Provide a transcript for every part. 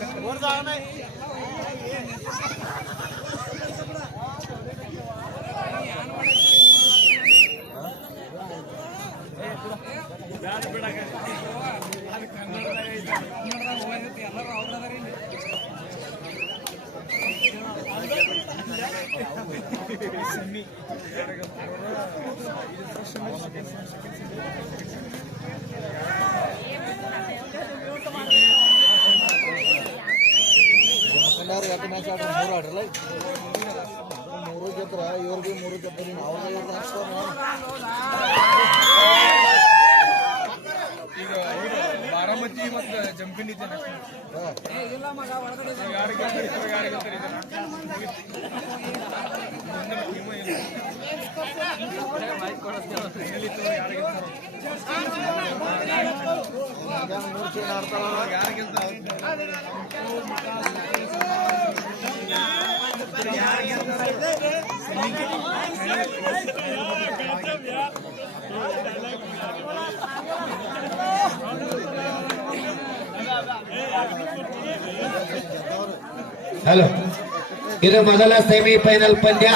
वर जाणार नाही. ಮ್ಯಾಚ್ ಆಡ್ರಿ ಮೂರು ಆಡ್ರಲ್ಲ? ಮೂರು ಗೆದ್ರ ಇವ್ರಿಗೆ ಮೂರು ನಾವು ಬಾರಾಮತಿ ಮತ್ತು ಜಂಪಿನ್ ಇದೆ. ಹಲೋ. ಇದು ಮೊದಲ ಸೆಮಿಫೈನಲ್ ಪಂದ್ಯ.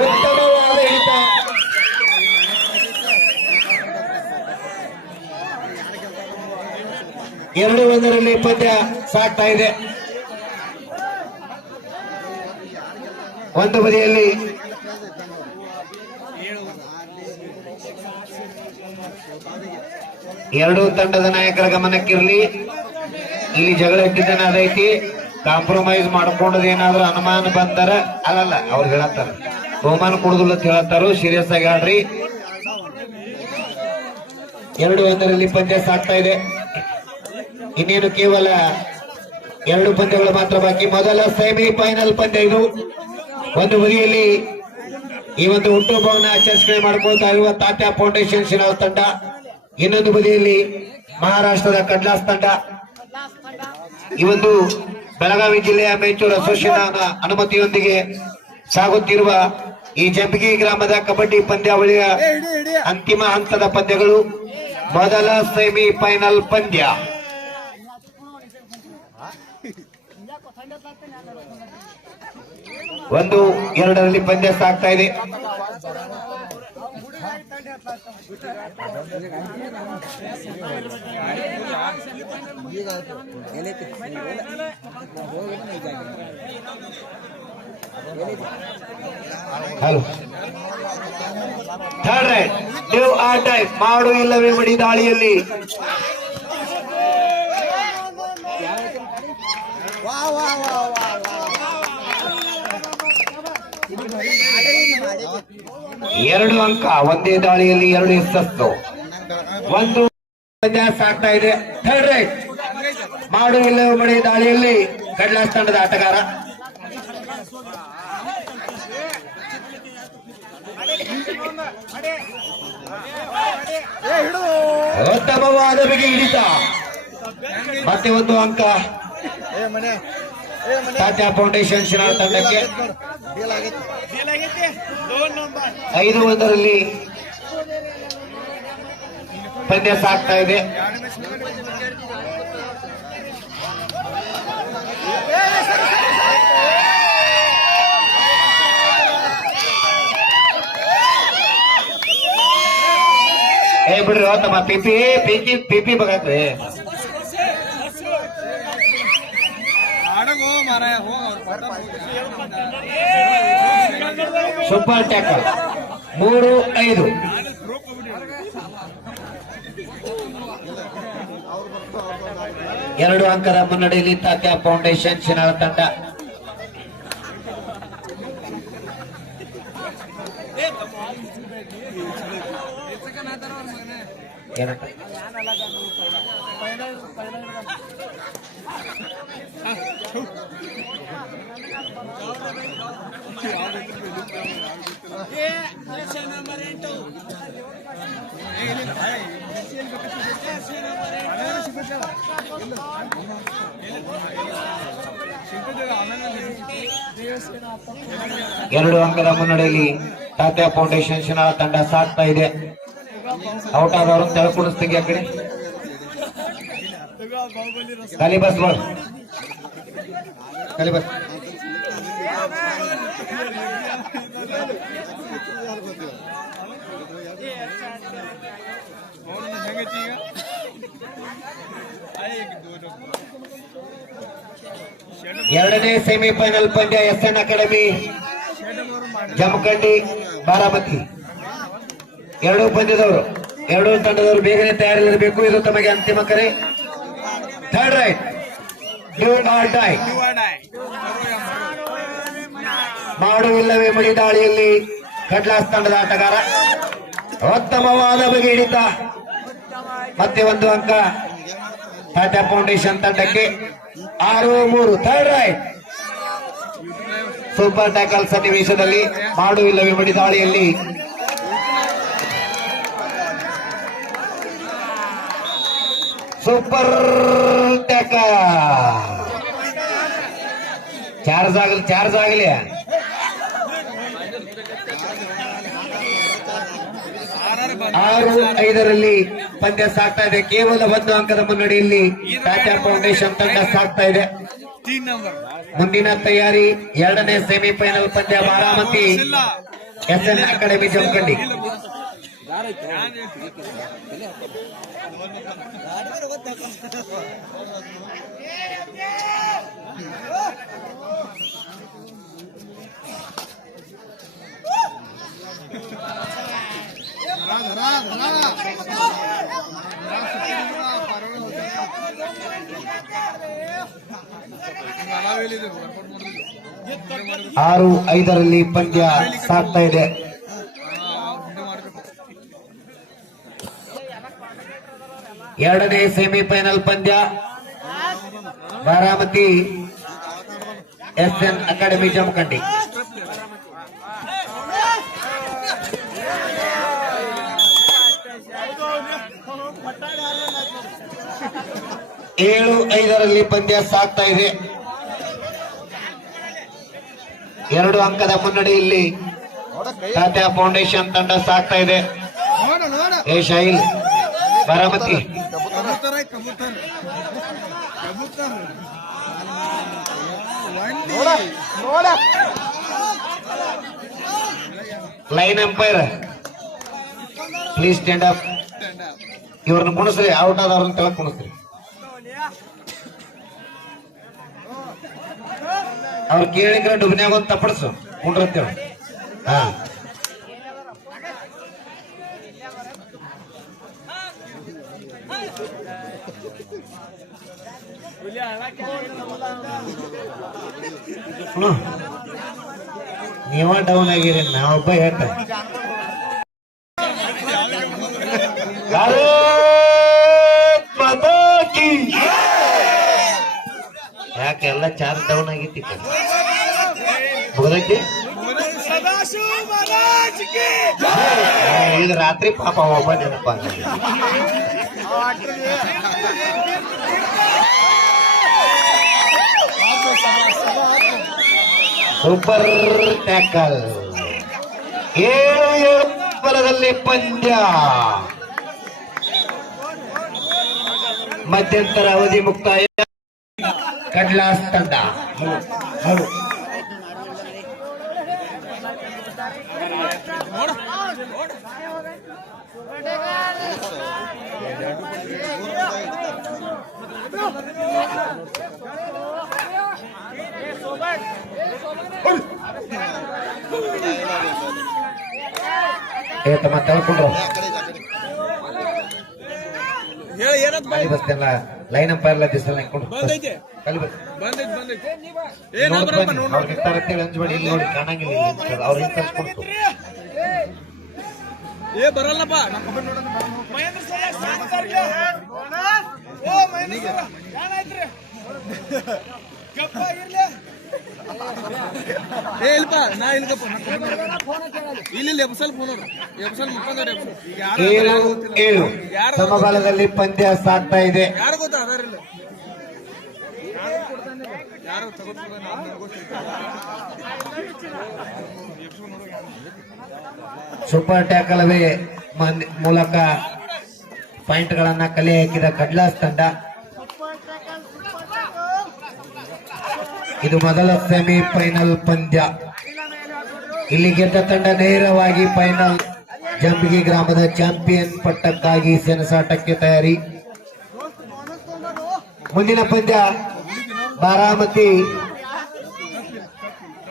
ಉತ್ತಮವಾದ ಹಿತ. ಎರಡು ಒಂದರಲ್ಲಿ ಪಂದ್ಯ ಸಾಕ್ತಾ ಇದೆ. ಒಂದು ಬದಿಯಲ್ಲಿ ಎರಡು ತಂಡದ ನಾಯಕರ ಗಮನಕ್ಕಿರಲಿ. ಇಲ್ಲಿ ಜಗಳ ಇಟ್ಟಿದ್ದಾನೆ ಅದೈತಿ. ಕಾಂಪ್ರಮೈಸ್ ಮಾಡ್ಕೊಂಡದ ಏನಾದ್ರೂ ಅನುಮಾನ ಬಂತಾರ ಅಲ್ಲಲ್ಲ, ಅವ್ರು ಹೇಳತ್ತಾರ. ಬಹುಮಾನ ಕೊಡುದಿಲ್ಲ ಅಂತ ಹೇಳತ್ತಾರು. ಸೀರಿಯಸ್ ಆಗಿ ಆಡ್ರಿ ಎರಡು ಒಂದರಲ್ಲಿ ಪಂದ್ಯ ಸಾಕ್ತಾ ಇದೆ. ಇನ್ನೇನು ಕೇವಲ ಎರಡು ಪಂದ್ಯಗಳು ಮಾತ್ರ ಬಾಕಿ. ಮೊದಲ ಸೆಮಿ ಫೈನಲ್ ಪಂದ್ಯ ಇದು. ಒಂದು ಬದಿಯಲ್ಲಿ ಈ ಒಂದು ಹುಟ್ಟುಹಬ್ಬವನ್ನು ಆಚರಿಸಿಕೆ ಮಾಡ್ಕೊಳ್ತಾ ಇರುವ ತಾತ್ಯ ಫೌಂಡೇಶನ್ ಶಿರಾವ್ ತಂಡ. ಇನ್ನೊಂದು ಬದಿಯಲ್ಲಿ ಮಹಾರಾಷ್ಟ್ರದ ಕಡ್ಲಾಸ್ ತಂಡ. ಈ ಒಂದು ಬೆಳಗಾವಿ ಜಿಲ್ಲೆಯ ಮೇಚೂರು ಅಸೋಸಿಯೇಷನ್ ಅನುಮತಿಯೊಂದಿಗೆ ಸಾಗುತ್ತಿರುವ ಈ ಜಂಬಿಗಿ ಗ್ರಾಮದ ಕಬಡ್ಡಿ ಪಂದ್ಯಾವಳಿಯ ಅಂತಿಮ ಹಂತದ ಪಂದ್ಯಗಳು ಮೊದಲ ಸೆಮಿ ಫೈನಲ್ ಪಂದ್ಯ. ಒಂದು, ಎರಡರಲ್ಲಿ ಪಂದ್ಯ ಸಾಗ್ತಾ ಇದೆ. ಹಲೋ. ನೀವು ಆ ಟೈಪ್ ಮಾಡು ಇಲ್ಲವೇ ಮಡಿ ದಾಳಿಯಲ್ಲಿ. ಎರಡು ಅಂಕ, ಒಂದೇ ದಾಳಿಯಲ್ಲಿ ಎರಡು ಯಶಸ್ಸು ಒಂದು ಆಗ್ತಾ ಇದೆ. ಥರ್ಡ್ ರೈಟ್ ಮಾಡು ಇಲ್ಲವೇ ಮಳೆ ದಾಳಿಯಲ್ಲಿ ಕಡ್ಲಾಸ್ ತಂಡದ ಆಟಗಾರ. ಉತ್ತಮವಾದ ಬಿಗಿ ಹಿಡಿತ. ಮತ್ತೆ ಒಂದು ಅಂಕ. ತಾತ್ಯ ಫೌಂಡೇಶನ್ ಶಿರಾ ತಂಡಕ್ಕೆ ಐದು ಒಂದರಲ್ಲಿ ಪಂದ್ಯ ಸಾಗ್ತಾ ಇದೆ. ಏ ಬಿಡ್ರಿ, ತಮ್ಮ ಪಿಪಿ ಪಿಪಿ ಪಿಪಿ ಬಗತ್ರಿ ಆಡಗೋ ಮಾರಾಯ ಹೋಗ್ ಅವ್ರ ಪಟ್ಟ ಹೋಗಿ. ಸೂಪರ್ ಟ್ಯಾಕಲ್ ಮೂರು ಐದು. ಎರಡು ಅಂಕದ ಮುನ್ನಡೆಯಲ್ಲಿ ತಾತ್ಯ ಫೌಂಡೇಶನ್ ಶಿನಾಳ ತಂಡ. ಎರಡು. ಎರಡು ಅಂಕದ ಮುನ್ನಡೆಯಲ್ಲಿ ಟಾಟಾ ಫೌಂಡೇಶನ್ ಶಿನ ತಂಡ ಸಾಕ್ತಾ ಇದೆ. ಔಟ್ ಆದವರು ತೆಳಕೂಡಿಸ್ತೀವಿ ಆ ಕಡೆ? ಕಲಿಬಸ್ಗಳು ಕಲಿಬಸ್. ಎರಡನೇ ಸೆಮಿಫೈನಲ್ ಪಂದ್ಯ S N academy, Jamkhandi, Baramati. ಎರಡೂ ಪಂದ್ಯದವರು, ಎರಡೂ ತಂಡದವರು ಬೇಗನೆ ತಯಾರಿರಬೇಕು. ಇದು ತಮಗೆ ಅಂತಿಮ ಕರೆ. ಥರ್ಡ್ ರೈಟ್ ಡ್ಯೂ ಡೈ ಮಾಡುವಿಲ್ಲವೇ ಮಡಿದಾಳಿಯಲ್ಲಿ ಕಡ್ಲಾಸ್ ತಂಡದ ಆಟಗಾರ. ಉತ್ತಮವಾದ ಬಗೆ ಹಿಡಿತ. ಮತ್ತೆ ಒಂದು ಅಂಕ. ಟಾಟಾ ಫೌಂಡೇಶನ್ ತಂಡಕ್ಕೆ ಆರು ಮೂರು ಥರ್ಡ್ ರೈಟ್ ಸೂಪರ್ ಟ್ಯಾಕಲ್ ಸನ್ನಿವೇಶದಲ್ಲಿ ಮಾಡುವಿಲ್ಲ ವಿಮಡಿ ದಾಳಿಯಲ್ಲಿ. ಸೂಪರ್ ಟ್ಯಾಕಲ್ ಚಾರ್ಜ್ ಆಗಲಿ ಚಾರ್ಜ್ ಆಗಲಿ. ಆರು, ಐದರಲ್ಲಿ ಪಂದ್ಯ ಸಾಕ್ತಾ ಇದೆ. ಕೇವಲ ಒಂದು ಅಂಕದ ಮುನ್ನಡೆಯಲ್ಲಿ ಟಾಟಾ ಫೌಂಡೇಶನ್ ತಂಡ ಸಾಕ್ತಾ ಇದೆ. ಮುಂದಿನ ತಯಾರಿ ಎರಡನೇ ಸೆಮಿಫೈನಲ್ ಪಂದ್ಯ Baramati. S N academy Jamkhandi. ಆರು ಐದರಲ್ಲಿ ಪಂದ್ಯ ಸಾಗ್ತಾ ಇದೆ. ಎರಡನೇ ಸೆಮಿಫೈನಲ್ ಪಂದ್ಯ. Baramati S N academy Jamkhandi. ಏಳು ಐದರಲ್ಲಿ ಪಂದ್ಯ ಸಾಕ್ತಾ ಇದೆ ಎರಡು ಅಂಕದ ಮುನ್ನಡೆಯಲ್ಲಿ ಟಾಟಾ ಫೌಂಡೇಶನ್ ತಂಡ ಸಾಕ್ತಾ ಇದೆ ಏ, ಶೈಲ್ Baramati line umpire please stand up ಇವ್ರನ್ನ ಕುಣಿಸ್ರಿ ಔಟ್ ಆದವ್ರನ್ನ ಕೆಳಗೆ ಕುಣಿಸ್ರಿ ಅವ್ರು ಕೇಳಿದ್ರೆ ಡುಬ್ನ್ಯಾಗ ಒಂದು ತಪ್ಪಡ್ಸು. ಕುಂಡ್ರತ್ತೇವ್. ನೀವ ಡೌನ್ ಆಗಿರಿ ನಾವೊಬ್ಬ ಹೇಳ್ತೇನೆ ಚಾರ್ಜ್ ಡೌನ್ ಆಗಿತ್ತು ಮಹಾರಾಜ್ಗೆ ಈಗ ರಾತ್ರಿ ಪಾಪ ಒಬ್ಬ ನೆನಪ ಸೂಪರ್ ಟ್ಯಾಕಲ್. ಏಳು ಏಳು ಬಲದಲ್ಲಿ ಪಂದ್ಯ. ಮಧ್ಯಂತರ ಅವಧಿ ಮುಕ್ತಾಯ. ಕಡ್ಲಾಸ್ ತಂಡ ಹೌದು. ಏ ತಮ್ಮ ತಳ್ಕೊಂಡ್ರು ಹೇಳಿ ಏನಂತ ಖಾಲಿ ಬಸ್ತೆಲ್ಲ ಲೈನ್ ಅಂಪೈರ್ ಎಲ್ಲ ದಿವಸ ಅವ್ರಿಗೆ ಇರ್ತಾರಂತೇಳಿ ಅಂಜ್ಬೇಡಿ ಇಲ್ಲಿ ನೋಡಿ ಕಾಣಂಗಿಲ್ಲ. ಅವ್ರಿಗೆ ತರ್ಸ್ಕೊಡ್ತು ಏ ಬರಲ್ಲಪ್ಪ. ಮಹೇಂದ್ರ ಏ ಇಲ್ಪ ನಾ ಇಲ್ಗಪ್ಪ ನಾ ಇಲ್ಲ ಇಲ್ಲ ಎಬ್ಸಲ್ ಫೋನ್ ನೋಡ್ರಿ ಎಬ್ಸಲ್ ಮುಖಂದ್ರೆ ಈಗ ಏಳು ಏಳು ಸಮಬಲದಲ್ಲಿ ಪಂದ್ಯ ಸಾಕ್ತಾ ಇದೆ ಯಾರು ಗೊತ್ತಾ ಅದಾರಿಲ್ಲ ಯಾರು ಸೂಪರ್ ಟ್ಯಾಕಲ್ ಮೂಲಕ ಪಾಯಿಂಟ್ ಗಳನ್ನ ಕಲೆ ಹಾಕಿದ ಕಡ್ಲಾಸ್ ತಂಡ. ಇದು ಮೊದಲ ಸೆಮಿ ಫೈನಲ್ ಪಂದ್ಯ. ಇಲ್ಲಿ ಗೆದ್ದ ತಂಡ ನೇರವಾಗಿ ಫೈನಲ್ ಜಂಬಿಗಿ ಗ್ರಾಮದ ಚಾಂಪಿಯನ್ ಪಟ್ಟಕ್ಕಾಗಿ ಸೆಣಸಾಟಕ್ಕೆ ತಯಾರಿ. ಮುಂದಿನ ಪಂದ್ಯ, Baramati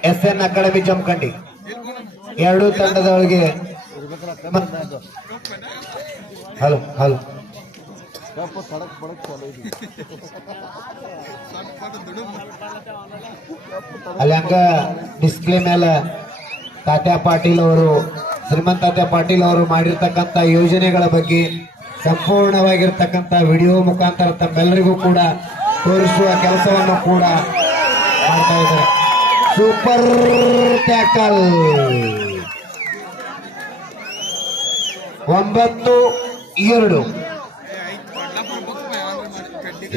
S N academy Jamkhandi. ಎರಡು ತಂಡದೊಳಗೆ ಹಲೋ ಹಲೋ. ಕಪ್ಪು ತಡಕ್ ಬಡಕ್ ಚಲೋ ಇದೆ. ಅಲ್ಲಿ ಹಂಗ ಡಿಸ್ಪ್ಲೇ ಮೇಲೆ ತಾತ್ಯಾ ಪಾಟೀಲ್ ಅವರು, ಶ್ರೀಮಂತ ತಾತ್ಯ ಪಾಟೀಲ್ ಅವರು ಮಾಡಿರ್ತಕ್ಕಂಥ ಯೋಜನೆಗಳ ಬಗ್ಗೆ ಸಂಪೂರ್ಣವಾಗಿರ್ತಕ್ಕಂಥ ವಿಡಿಯೋ ಮುಖಾಂತರ ತಮ್ಮೆಲ್ಲರಿಗೂ ಕೂಡ ತೋರಿಸುವ ಕೆಲಸವನ್ನು ಕೂಡ ಮಾಡ್ತಾ ಇದ್ದಾರೆ. ಸೂಪರ್ ಟ್ಯಾಕಲ್ ಒಂಬತ್ತು, ಎರಡು.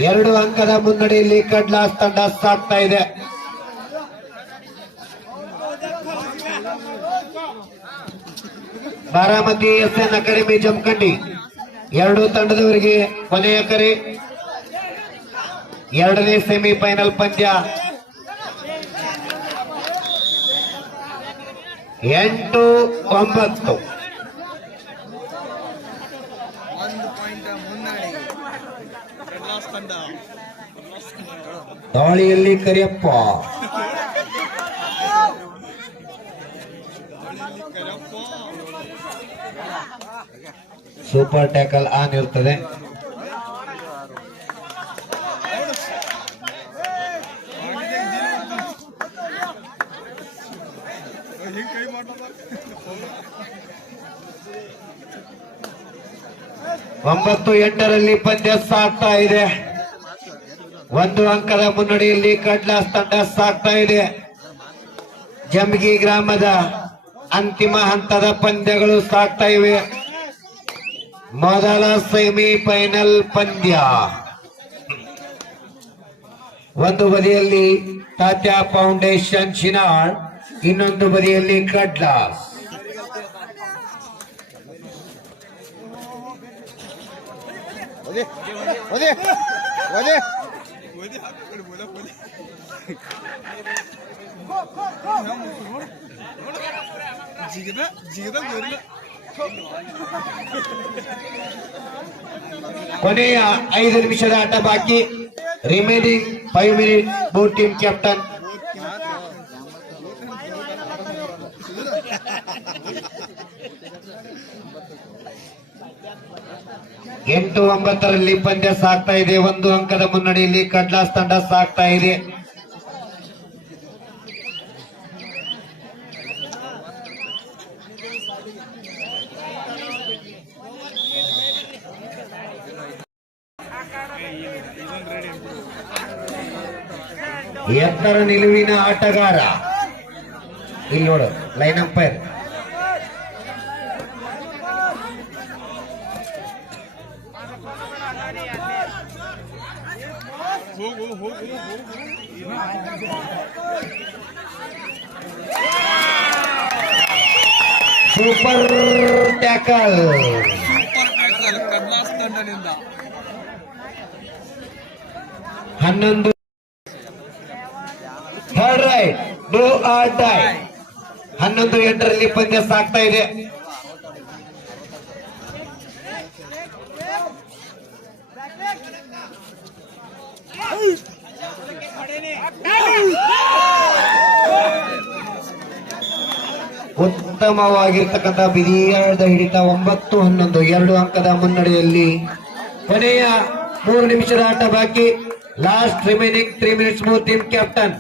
ಎರಡು ಅಂಕದ ಮುನ್ನಡೆಯಲ್ಲಿ ಕಡ್ಲಾಸ್ ತಂಡ ಸಾಕ್ತಾ ಇದೆ. Baramati S N academy Jamkhandi, ಎರಡು ತಂಡದವರಿಗೆ ಕೊನೆಯ ಕರೆ. ಎರಡನೇ ಸೆಮಿಫೈನಲ್ ಪಂದ್ಯ. ಎಂಟು ಒಂಬತ್ತು ಒಂದು ಪಾಯಿಂಟ್ ಮುನ್ನಡೆ ಕಡ್ಲಾಸ್ ತಂಡ ದಾಳಿಯಲ್ಲಿ ಕರಿಯಪ್ಪ. ಸೂಪರ್ ಟ್ಯಾಕಲ್ ಆನ್ ಇರ್ತದೆ. ಒಂಬತ್ತು ಎಂಟರಲ್ಲಿ ಪಂದ್ಯ ಸಾಗ್ತಾ ಇದೆ ಒಂದು ಅಂಕದ ಮುನ್ನಡೆಯಲ್ಲಿ ಕಡ್ಲಾಸ್ ತಂಡ ಸಾಗ್ತಾ ಇದೆ. ಜಮಗಿ ಗ್ರಾಮದ ಅಂತಿಮ ಹಂತದ ಪಂದ್ಯಗಳು ಸಾಗ್ತಾ ಇವೆ. ಮೊದಲ ಸೆಮಿಫೈನಲ್ ಪಂದ್ಯ. ಒಂದು ಬದಿಯಲ್ಲಿ ತಾತ್ಯಾ ಫೌಂಡೇಶನ್ ಶಿನಾಳ್, ಇನ್ನೊಂದು ಬದಿಯಲ್ಲಿ ಕಡ್ಲಾಸ್. ಒದೆ. ಜಿಗದ ಜಿಗದ ಗೋರಿಲ್ಲ ಕೊನೆಯ ಐದು ನಿಮಿಷದ ಆಟ ಬಾಕಿ remaining five minute both team captain ಎಂಟು ಒಂಬತ್ತರಲ್ಲಿ ಪಂದ್ಯ ಸಾಗ್ತಾ ಇದೆ. ಒಂದು ಅಂಕದ ಮುನ್ನಡೆಯಲ್ಲಿ ಕಡ್ಲಾಸ್ ತಂಡ ಸಾಗ್ತಾ ಇದೆ. ಎತ್ತರ ನಿಲುವಿನ ಆಟಗಾರ. ಇಲ್ಲಿ ನೋಡು ಲೈನ್ ಅಂಪೈರ್ ಹೋಗು ಹೋಗು ಹೋಗು ಸೂಪರ್ ಟ್ಯಾಕಲ್ ಹನ್ನೊಂದು. ರೈಟ್ ಡೂ ಆರ್ ಡೈ ಹನ್ನೊಂದು ಎಂಟರಲ್ಲಿ ಪಂದ್ಯ ಸಾಕ್ತಾ ಇದೆ. ಉತ್ತಮವಾಗಿರ್ತಕ್ಕಂಥ ಬಿದಿಯಾಳದ ಹಿಡಿತ ಒಂಬತ್ತು ಹನ್ನೊಂದು, ಎರಡು ಅಂಕದ ಮುನ್ನಡೆಯಲ್ಲಿ ಕೊನೆಯ ಮೂರು ನಿಮಿಷದ ಆಟ ಬಾಕಿ. ಲಾಸ್ಟ್ ರಿಮೈನಿಂಗ್ ತ್ರೀ ಮಿನಿಟ್ಸ್ ಮೂರ್ ಟೀಮ್ ಕ್ಯಾಪ್ಟನ್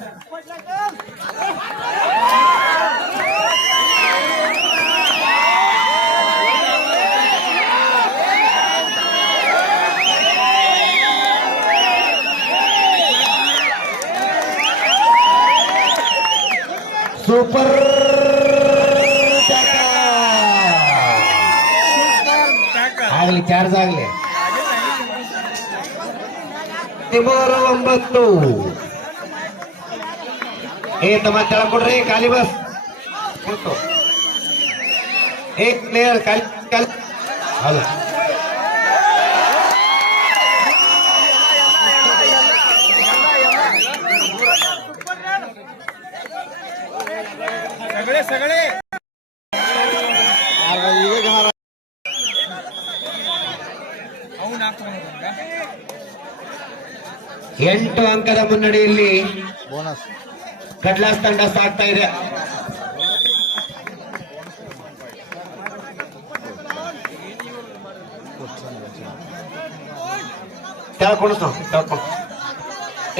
ಸೂಪರ್ ಆಗ್ಲಿ ಚಾರ್ಜ್ ಆಗ್ಲಿ ಹದಿಮೂರು ಒಂಬತ್ತು ಏ ತಮ್ಮ ತೆಳ ಕೊಡ್ರಿ ಖಾಲಿ ಬಸ್ ಕೂತು ಏ ಪ್ಲೇಯರ್ ಖಾಲಿ ಖಾಲಿ ಅಲ್ಲ ಸಗಳೆ ಸಗಳೆ ಎಂಟು ಅಂಕದ ಮುನ್ನಡೆಯಲ್ಲಿ ಕಡ್ಲಾಸ್ ತಂಡ ಸಾಕ್ತಾ ಇದೆ.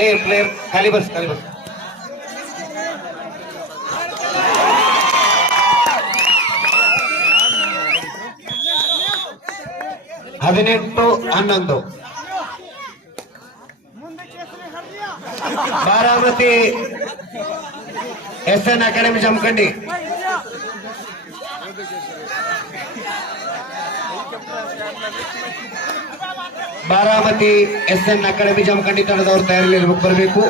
ಏ ಪ್ಲೇಯರ್ ಖಾಲಿ ಬರ್ಸ್ ಖಾಲಿ ಬರ್ಸ್. ಹದಿನೆಂಟು ಹನ್ನೊಂದು. Baramati S N academy Jamkhandi. Baramati S N academy Jamkhandi ತಂಡದವರು ತಯಾರಿಯಲ್ಲಿ ಬರಬೇಕು.